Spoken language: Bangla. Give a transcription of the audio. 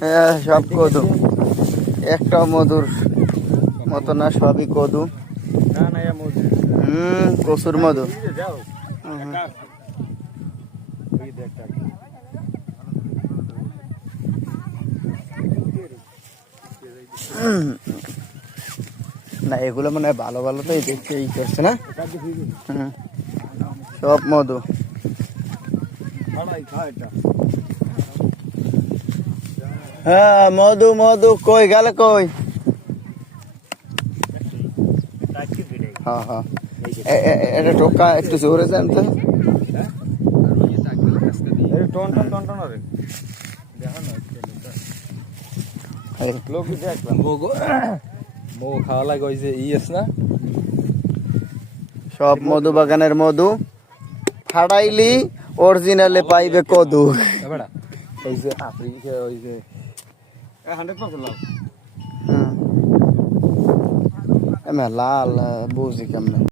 হ্যাঁ সব কদু, একটাও মধুর মতো না, সবই কদু। কচুর মধু। না এগুলো মানে ভালো ভালো তো এই দেখতে ই করছে না। সব মধু। হ্যাঁ মধু মধু কই গেল কই? হ্যাঁ হ্যাঁ এটা টোকা একটু জোরে যান তো। খাওয়া লাগে ওই যে ইয়েস না, সব মধু বাগানের মধু ফাড়াইলি অরিজিনালে পাইবে কদু। ওই যে আফ্রিকা ওই যে 100% লাল বুঝি কেমন।